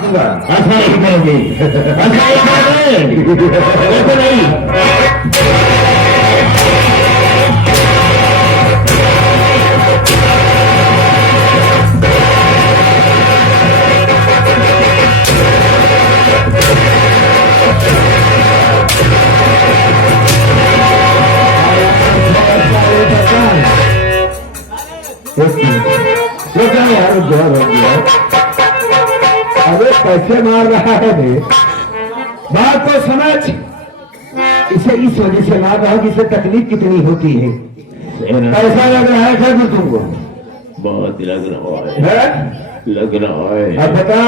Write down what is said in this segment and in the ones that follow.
ऐसा नहीं करोगे, ऐसा नहीं करोगे, ऐसा नहीं। अरे कैसे मार रहा है बे? बात तो समझ। इसे इस वजह से मार रहा है कि इसे तकलीफ कितनी होती है। कैसा लग रहा है फिर तुमको? बहुत लग रहा है, लग रहा है। अब बता,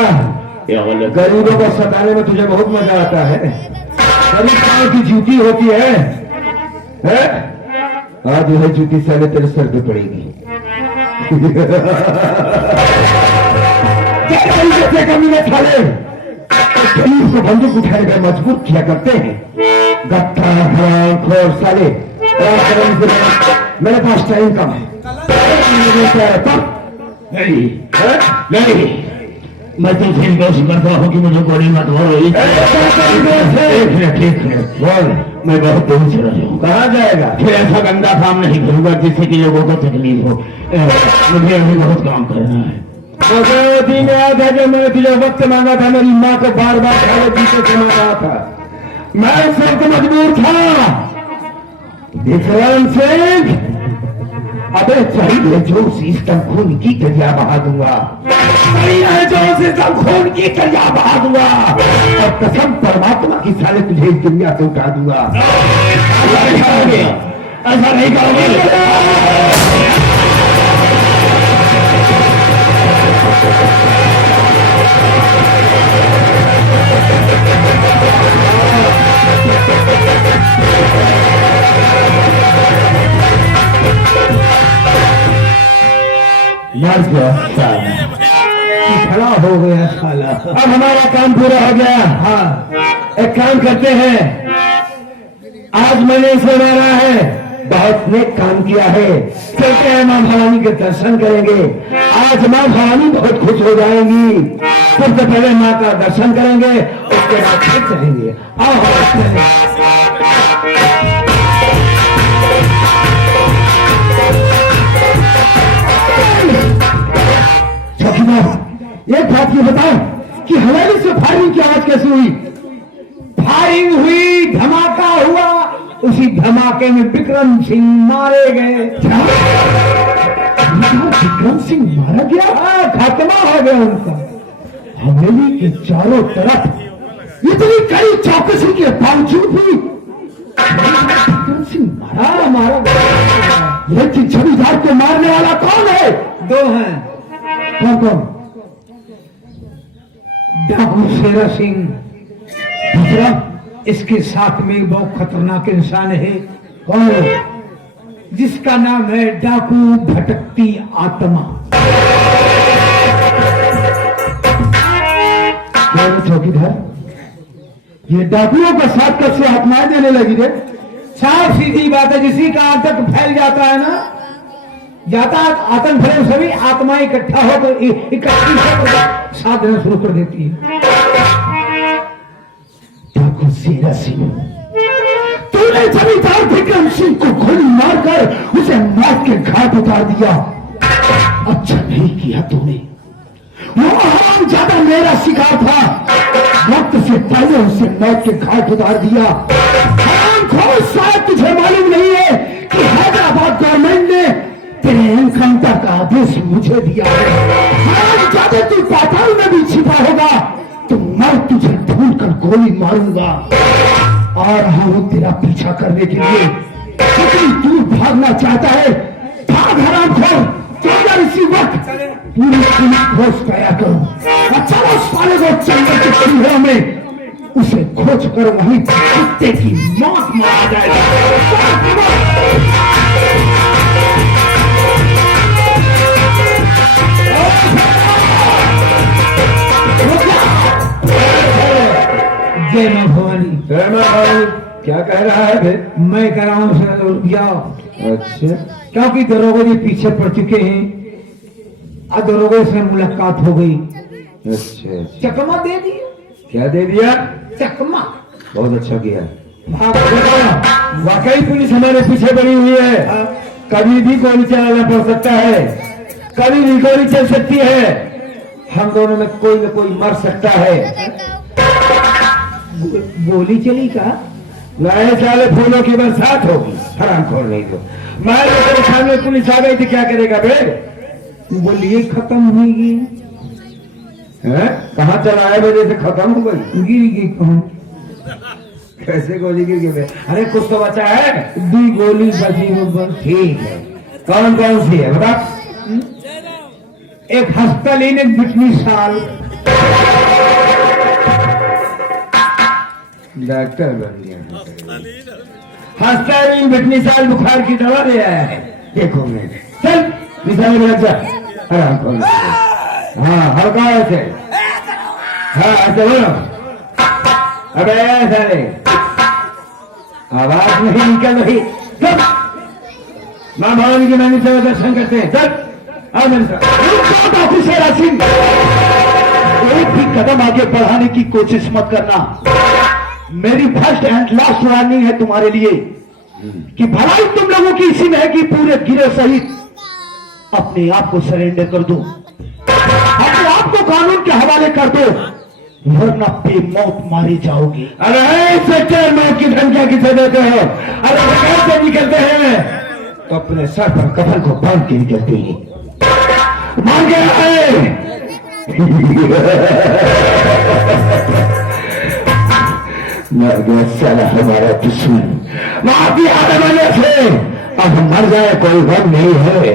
क्या गलत? गरीबों को सताने में तुझे बहुत मजा आता है। गरीब पाँव की जूती होती है? आज यह जूती साले तेरे सर पे पड़ेगी। जैसे कमी में थाले गरीब को बंदूक उठाने में मजबूर किया करते हैं। गट्टा हराम खोर साले, मेरे पास टाइम कम है। नहीं, नहीं, मैं तुझसे कोशिश करता हूँ कि मुझे गोली मत मारो। ठीक है, बोल। मैं बहुत दूर चला जाऊँ। कहाँ जाएगा? फिर ऐसा गंदा काम नहीं करूँगा जिससे कि लोगों को तकलीफ हो। मुझे अभी बहुत काम करना है। मुझे में याद है जब मैंने तुझे वक्त मांगा था, मेरी माँ को बार बार खाने पीछे सुना रहा था। मैं उस वक्त मजबूर था। विक्रम सिंह, अबे चाहिए जो सिस्टम खून की दरिया बहा दूंगा। चाहिए जो सिस्टम खून की दरिया बहा दूंगा। और कसम परमात्मा की साले तुझे इस दुनिया से उठा दूंगा। ऐसा नहीं करोगे। मर गया, खड़ा हो गया साला। अब हमारा काम पूरा हो गया। हाँ, एक काम करते हैं, आज मैंने इसे मारा है, बहुत नेक काम किया है। चलते हैं माँ भवानी के दर्शन करेंगे। आज माँ भवानी बहुत खुश हो जाएंगी। सबसे पहले माँ का दर्शन करेंगे, उसके बाद फिर चलेंगे। आओ एक बात ये बताओ कि हवेली से फायरिंग की आवाज कैसे हुई? फायरिंग हुई, धमाका हुआ, उसी धमाके में विक्रम सिंह मारे गए। विक्रम सिंह मारा गया? खात्मा हो गया उनका। हवेली के चारों तरफ इतनी कड़ी चौकसी के बावजूद भी विक्रम सिंह मारा गया। लेकिन जमींदार को मारने वाला कौन है? दो हैं। कौन? डाकू शेरा सिंह, दूसरा इसके साथ में बहुत खतरनाक इंसान है। कौन? जिसका नाम है डाकू भटकती आत्मा। चौकीदार, ये डाकुओं का साथ कैसे आत्माएं देने लगी रे? साफ सीधी बात है, जिसी का आतंक फैल जाता है ना, जाता आतंक फैले, सभी आत्माएं इकट्ठा होकर इकट्ठी होकर साथ देना शुरू कर देती है। डाकू शेरा सिंह, तूने जमींदार विक्रम सिंह को गोली मारकर उसे मौत के घाट उतार दिया। अच्छा नहीं किया तूने। वो हराम ज्यादा मेरा शिकार था, वक्त से पहले उसे मौत के घाट उतार दिया। हराम खोर, शायद तुझे मालूम नहीं है कि हैदराबाद गवर्नमेंट ने तेरे एनकाउंटर का आदेश मुझे दिया है। हराम ज्यादा तू पाताल में भी छिपा होगा तो मैं तुझे ढूंढ कर गोली मारूंगा। आ रहा हूं तेरा पीछा करने के लिए। कितनी दूर भागना चाहता है? भाग हराम खोर, इसी वक्त पूरी खोज पाया करो। अच्छा उस पाले को जंगल के करीबों में उसे खोज कर वहीं कुत्ते की मौत मारा जाएगा। जय मां भवानी। जय मां भवानी। क्या कह रहा है बे? मैं कह रहा हूँ अच्छा, क्योंकि दरोगा जी पीछे पड़ चुके हैं। आज दरोगा से मुलाकात हो गई, अच्छा अच्छा। चकमा दे दिया। क्या दे दिया? चकमा। बहुत अच्छा किया। हाँ, वाकई पुलिस हमारे पीछे बनी हुई है। कभी भी गोली चलाना पड़ सकता है, कभी भी गोली चल सकती है, हम दोनों में कोई न कोई मर सकता है। गोली चली का? नए साले फूलों की बरसात होगी। हराम खोल नहीं तो मार तेरे सामने पुलिस आ गई तो क्या करेगा बे? बोलिए खत्म हुई। कहाँ चलाए वजह से खत्म हो गई? गिर गई कहूँ। कैसे गोली गिर गई? अरे कुछ तो बचा है। 2 गोली बची हो बस। ठीक है, कौन कौन सी है बता? एक हस्तलीन, एक बिटनी साल। डॉक्टर बन गया। हस्तारीन बिटनी साल बुखार की दवा ले आया है। देखो मैं चल निशाने में लग जा। हाँ हल्का ऐसे। हाँ ऐसे बोलो। अबे सारे आवाज नहीं निकल रही। चल माँ भवानी की मंदिर से दर्शन करते हैं। चल आओ मेरे साथ। ऑफिसर असीम, एक भी कदम आगे बढ़ाने की कोशिश मत करना। मेरी फर्स्ट एंड लास्ट वार्निंग है तुम्हारे लिए कि भलाई तुम लोगों की इसी में है कि पूरे गिरोह सहित अपने आप को सरेंडर कर दो, अपने आप को कानून के हवाले कर दो, वरना बेमौत मारे जाओगे। अरे सच्चाई मौत की धमकियां किसे देते हो? अरे कैसे निकलते हैं तो अपने सर पर कफन को बांध के निकलते हैं। मान गया मर गया साला हमारा दुश्मन। वहां भी आने वाले थे, अब हम मर जाए कोई गम नहीं है।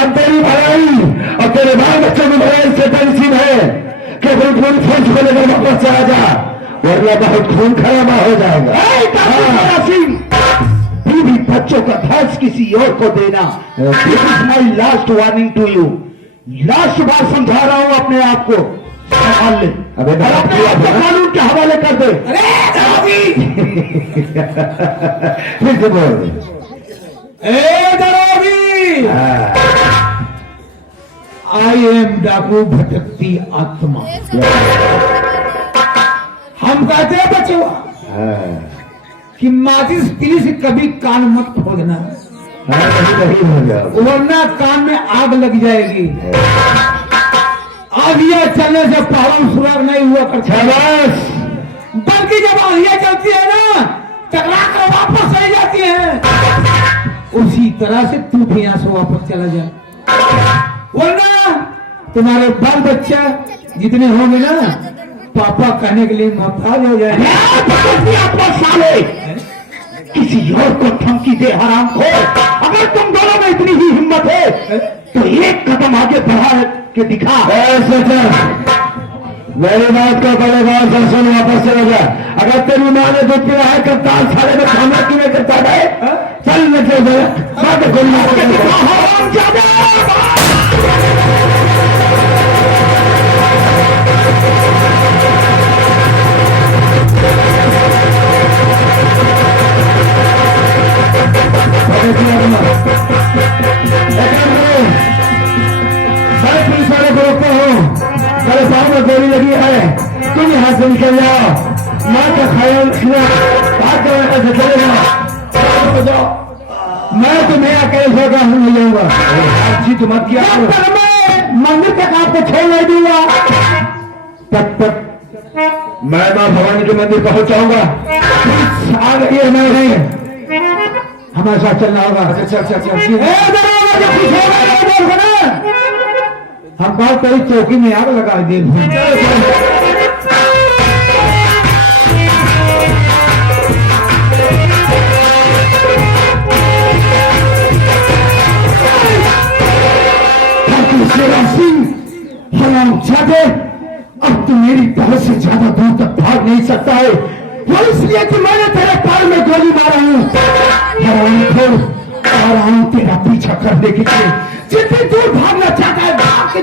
अब तेरी भलाई और तेरे बाल बच्चों की भलाई से तनसीब है कि कोई पूरी फौज को लेकर वापस चला जा, वरना बहुत खून खराबा हो जाएगा। बीवी बच्चों का खर्च किसी और को देना, this is my last warning to you. Last बार समझा रहा हूं, अपने आप को संभाल ले। अबे और अपने आप को कानून के हवाले कर दे। फिर से बोल। आई एम डाकू भटकती आत्मा। हम कहते हैं बचवा कि माचिस तिली से कभी कान मत खोदना, वरना कान में आग लग जाएगी। आगिया चलने से पहाड़ों में सुराग नहीं हुआ करता, बल्कि जब आगिया चलती है ना, टकरा कर वापस चली जाती है। उसी तरह से तू भी यहां से वापस चला जा, वरना तुम्हारे बाल बच्चा जितने होंगे ना, पापा कहने के लिए मोहताज हो जाएंगे। किसी और को धमकी दे हराम खो। अगर तुम दोनों में इतनी ही हिम्मत है तो एक कदम आगे बढ़ा के दिखा। मेरी बात को पहले बार दर्शन वापस चला जा। अगर तेरी माँ ने दूध पिया है कप्तान सारे में खाना पीने करता है, चल निकल पुलिस वाले को रोकते हो, मेरे पाँव में गोली लगी है, तुम यहाँ से निकल जाओ। माँ का ख्याल रखना, बात करने से चलेगा। जाओ, मैं तुम्हें अकेले छोड़कर हम नहीं जाऊंगा। अच्छी तुम मत किया, मंदिर तक आपको छोड़ नहीं दूंगा। तब तक मैं माँ भवानी के मंदिर पहुंच जाऊंगा। आ गई है, मैं नहीं हमारे साथ चलना होगा। हम बात करी चौकी में आग लगा दे। अब तू मेरी बहुत से ज्यादा दूर तक भाग नहीं सकता है, वो इसलिए कि मैंने तेरे पैर में गोली मारा हूं। और हम तेरा पीछा करने के लिए जितनी दूर भागना चाहता है भाग के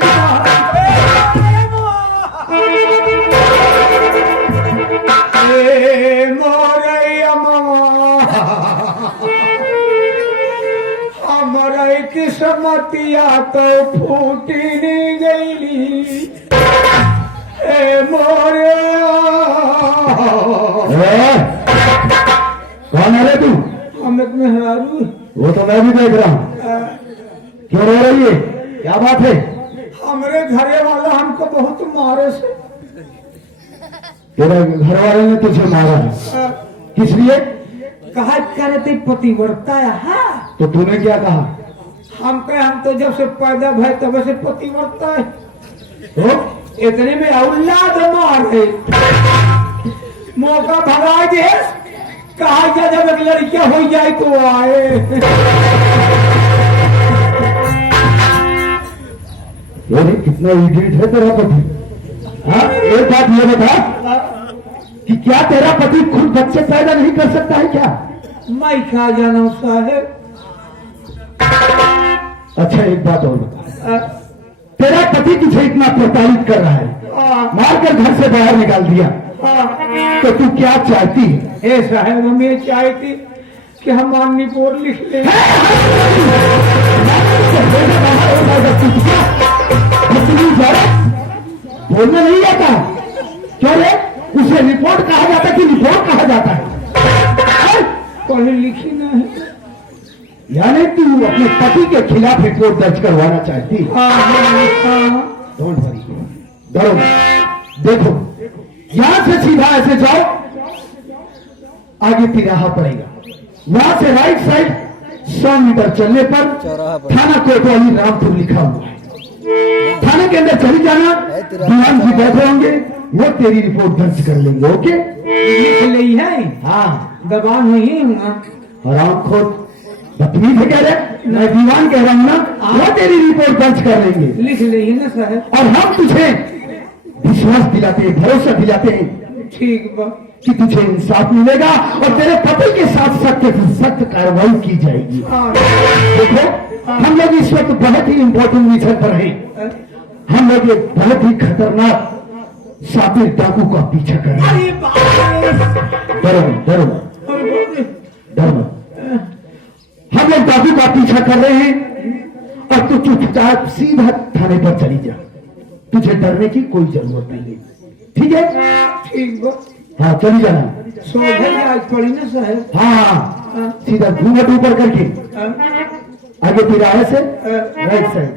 हमारा किस्मतिया तो फूटी नहीं गई। मोरे कौन है रे तू? हम एक मेहरारू वो तो मैं भी देख रहा हूँ। क्यों रो रही है? क्या बात है? हमारे घरे वाला हमको बहुत मारे से तेरे घर वाले ने तुझे मारा है? किस लिए? कहा करते पतिव्रता है। तो तूने क्या कहा? हम कहे हम तो जब से पैदा भय तब से पतिव्रता है। तो इतने में औलाद मार है मौका भगा दे। कहा जा जब एक लड़कियां हो जाए तो आए। अरे कितना इडियट है तेरा पति। हाँ, एक बात ये बता कि क्या तेरा पति खुद बच्चे पैदा नहीं कर सकता है क्या? मैं क्या जाना साहेब। अच्छा एक बात और बता, तेरा पति तुझे इतना प्रताड़ित कर रहा है, मारकर घर से बाहर निकाल दिया, तो तू क्या चाहती है? ए साहेब हम ये चाहती कि हम माननी बोर लिख ले। बोलना नहीं आता क्यों रे? उसे रिपोर्ट कहा जाता है कि रिपोर्ट कहा जाता है? पढ़ी लिखी नहीं। यानी तू अपने पति के खिलाफ रिपोर्ट दर्ज करवाना चाहती है? डोंट वरी, डरो मत। देखो यहां से सीधा ऐसे जाओ, आगे तिराहा पड़ेगा, वहां से राइट साइड 100 मीटर चलने पर थाना कोतवाली रामपुर लिखा हुआ है। थाने के अंदर चली जाना, दीवान जी बैठे होंगे, वो तेरी रिपोर्ट दर्ज कर लेंगे। ओके? लिख ली है। हाँ, दबान हुई आराम खोद बदतमीज है कह रहे, मैं दीवान कह रहा हूं ना, वो तेरी रिपोर्ट दर्ज कर लेंगे। लिख ली है ना साहब। और हम तुझे विश्वास दिलाते हैं, भरोसा दिलाते हैं ठीक बा कि तुझे इंसाफ मिलेगा और तेरे पति के साथ सख्त से सख्त कार्रवाई की जाएगी। देखो हम लोग इस वक्त बहुत ही इंपॉर्टेंट मिशन पर हैं। हम लोग एक बहुत ही खतरनाक शातिर डाकू का पीछा कर रहे हैं। डरो मत, डरो मत, डरो मत। हम लोग डाकू का पीछा कर रहे हैं और तू चुपचाप सीधा थाने पर चली जा। तुझे डरने की कोई जरूरत नहीं है, ठीक है? ठीक बा। हाँ चली जाना। सोभे आज पड़ी ना साहब। हाँ सीधा घूंघट ऊपर करके आगे तिराहे से राइट साइड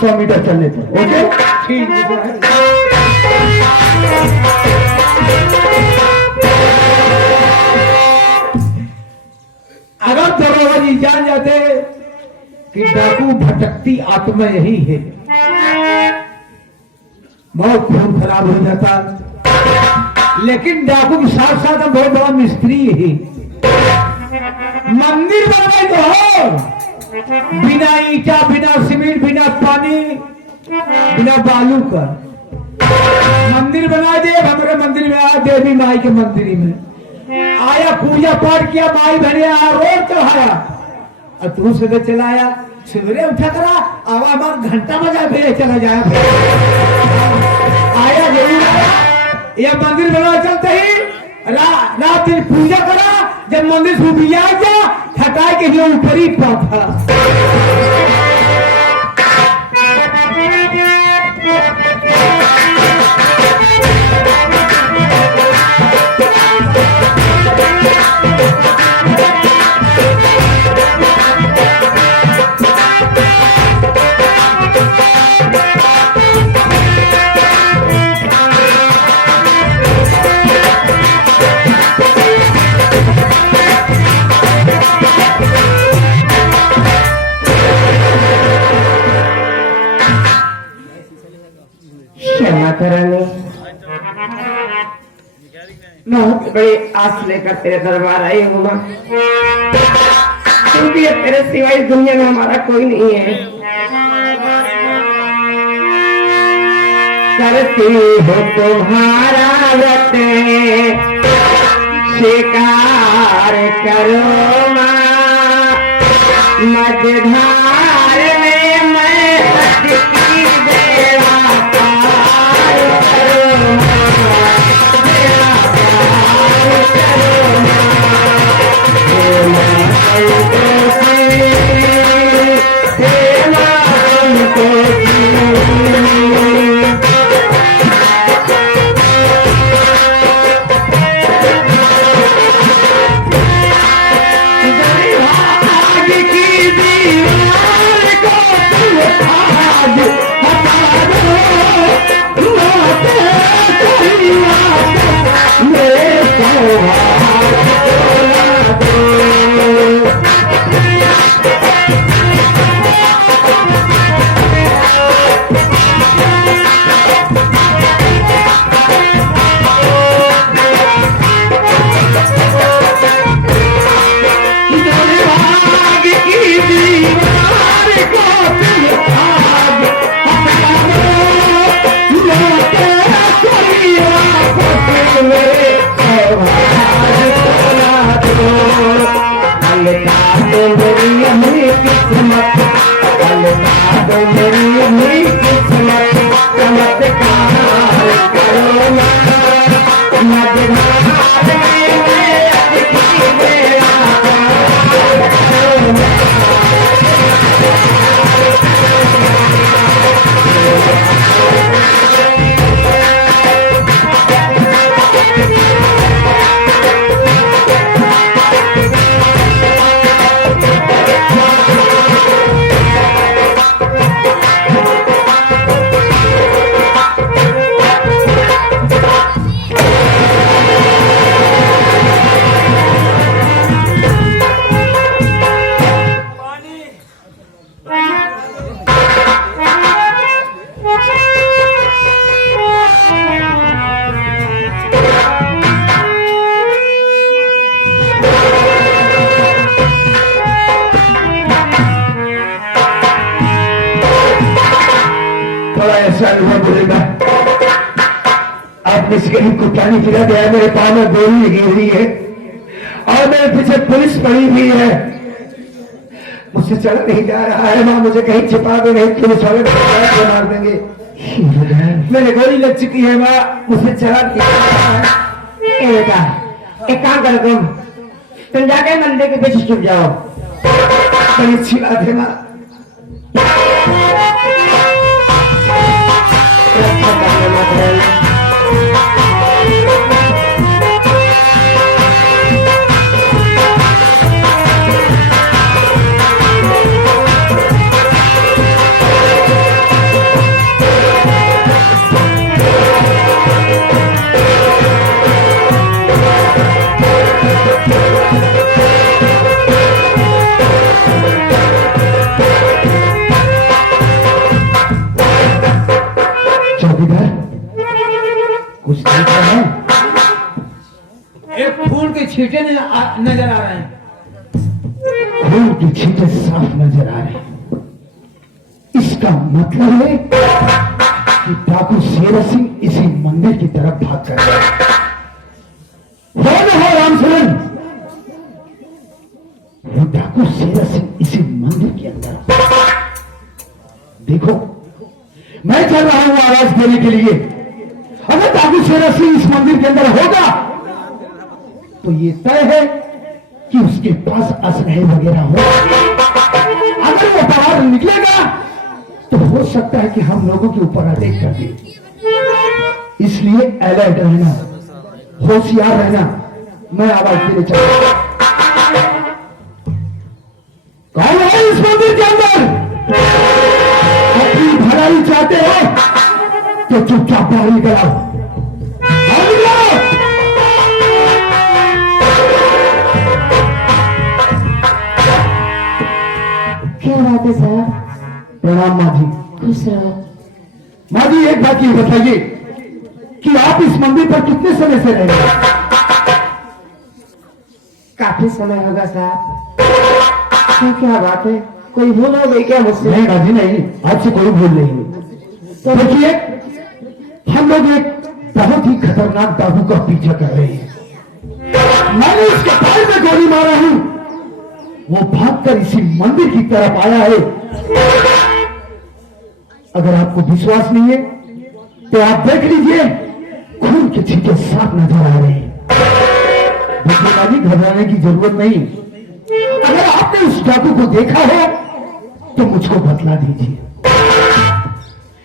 100 मीटर चलने पर। ओके? ठीक है। अगर दरोगा जी जान जाते कि डाकू भटकती आत्मा यही है, बहुत खून खराब हो जाता। लेकिन डाकू के साथ साथ हम बहुत बड़ा मिस्त्री है। मंदिर बनाए तो हो, बिना ईटा, बिना सीमेंट, बिना पानी, बिना बालू का मंदिर बना दे। हमारे मंदिर में आया, देवी माई के मंदिर में आया, पूजा पाठ किया, माई बहने आया, रोज चढ़ाया और तू सुबह चलाया, सवेरे उठा करा आवाज घंटा बजा फिर चला जाया। आया जरूर आया, यह मंदिर बना चलते ही रात दिन पूजा करा। जब मंदिर से उबिया जा हटा के लिए ऊपर ही पाथा। बहुत बड़ी आस लेकर तेरे दरबार आई हूँ माँ, क्योंकि तेरे सिवा इस दुनिया में हमारा कोई नहीं है। करती हो तुम्हारा व्रत शिकार करो माँ, मझधार में मैं अटकी देवा पार करो माँ, मेरा पार करो माँ, हे माँ हमको आपने इस गरीब को पानी पिला दिया, मेरे पाँव में गोली लगी हुई है और मेरे पीछे पुलिस पड़ी हुई है, मुझसे चला नहीं जा रहा है। मां मुझे कहीं छिपा दे, नहीं पुलिस वाले मार देंगे। मेरे गोली लग चुकी है मां, मुझसे चला नहीं जा रहा है। ए बेटा, एक काम करो, तुम जाके मंदिर के पीछे छुप जाओ। बड़ी अच्छी बात है मां। कुछ देख रहे हैं? एक फूल के छींटे नजर आ रहे हैं। फूल के छींटे साफ नजर आ रहे हैं। इसका मतलब है कि डाकू शेर सिंह इसी मंदिर की तरफ भाग कर रहे हैं। हो न हो रामचरण, वो डाकू शेर सिंह इसी मंदिर के अंदर। देखो, मैं चल रहा हूं आवाज देने के लिए। अगर डाकू शेर सिंह इस मंदिर के अंदर होगा तो ये तय है कि उसके पास असलहे वगैरह हो। अगर वो बाहर निकलेगा तो हो सकता है कि हम लोगों के ऊपर अटैक कर दे। इसलिए अलर्ट रहना, होशियार रहना। मैं आवाज देने चाहता हूं। कौन है इस मंदिर के अंदर? अपनी भलाई चाहते हो तो चुपचाप बाहर निकल आओ। क्या बात है सर? प्रणाम माँ जी। खुश रहो। माँ जी, एक बात ये बताइए कि आप इस मंदिर पर कितने समय से रह रहे हैं? काफी समय होगा साहब। क्या बात है, कोई भूल हो गई क्या मुझसे? नहीं माँ जी, नहीं, आपसे कोई भूल नहीं हुई। तो देखिए, हम लोग एक बहुत ही खतरनाक डाकू का पीछा कर रहे हैं। मैंने उसके पैर में गोली मारा हूं, वो भागकर इसी मंदिर की तरफ आया है। अगर आपको विश्वास नहीं है तो आप देख लीजिए, खून के छींटे साफ नजर आ रहे हैं। देखिए माँ जी, घबराने की जरूरत नहीं। अगर आपने उस डाकू को देखा हो तो मुझको बतला दीजिए,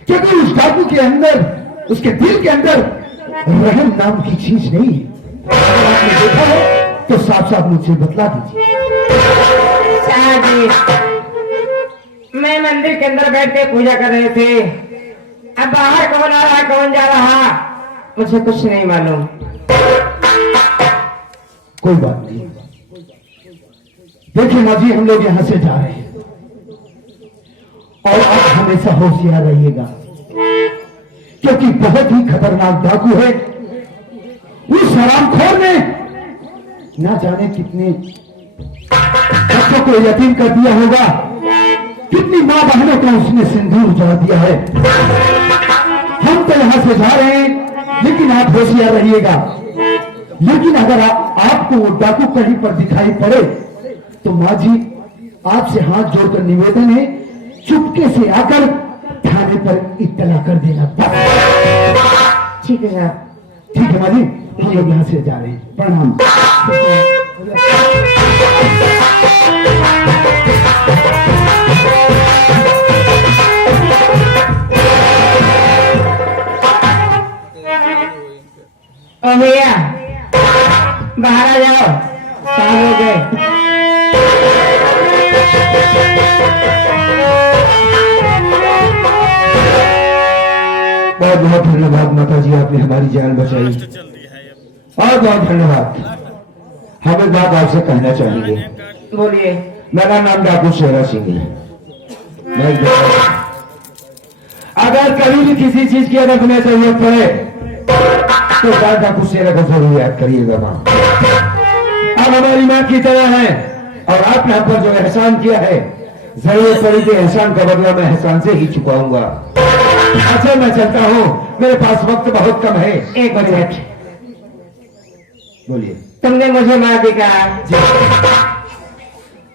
क्योंकि उस डाकू के अंदर, उसके दिल के अंदर रहम नाम की चीज नहीं है। अगर आपने देखा हो तो साफ साफ मुझसे बतला दीजिए। साहब जी, मैं मंदिर के अंदर बैठ के पूजा कर रहे थे। अब बाहर कौन आ रहा, कौन जा रहा, मुझे कुछ नहीं मालूम। कोई बात नहीं। देखिए माँ जी, हम लोग यहां से जा रहे हैं और आप हमेशा होशियार रहिएगा, क्योंकि बहुत ही खतरनाक डाकू है। उस हरामखोर ने ना जाने कितने बच्चों को यतीम कर दिया होगा, कितनी मां बहनों को उसने सिंदूर उजाड़ दिया है। हम तो यहां से जा रहे हैं, लेकिन आप होशियार रहिएगा। लेकिन अगर आपको वो डाकू कहीं पर दिखाई पड़े तो माँ जी आपसे हाथ जोड़कर निवेदन है, चुपके से आकर थाने पर इत्तला कर देना बस। ठीक है साहब। ठीक है माँ जी, हम लोग यहाँ से जा रहे हैं। प्रणाम। ओ भैया बाहर आ जाओ, शाम हो गए। बहुत बहुत धन्यवाद माता जी, आपने हमारी जान बचाई। बहुत बहुत धन्यवाद। हम एक बात आपसे कहना चाहेंगे। बोलिए। मेरा नाम डाकू शेरा सिंह है। मैं अगर कभी भी किसी चीज की अगर तुम्हें जरूरत पड़े तो डाकू शेरा को जरूर याद करिएगा माँ। आप हमारी माँ की तरह है और आपने हम पर जो एहसान किया है, जरूरत पड़ी तो एहसान का बदला मैं एहसान से ही चुकाऊंगा। अच्छा मैं चलता हूँ, मेरे पास वक्त बहुत कम है। एक मिनट, बोलिए। तुमने मुझे मार दी कहा।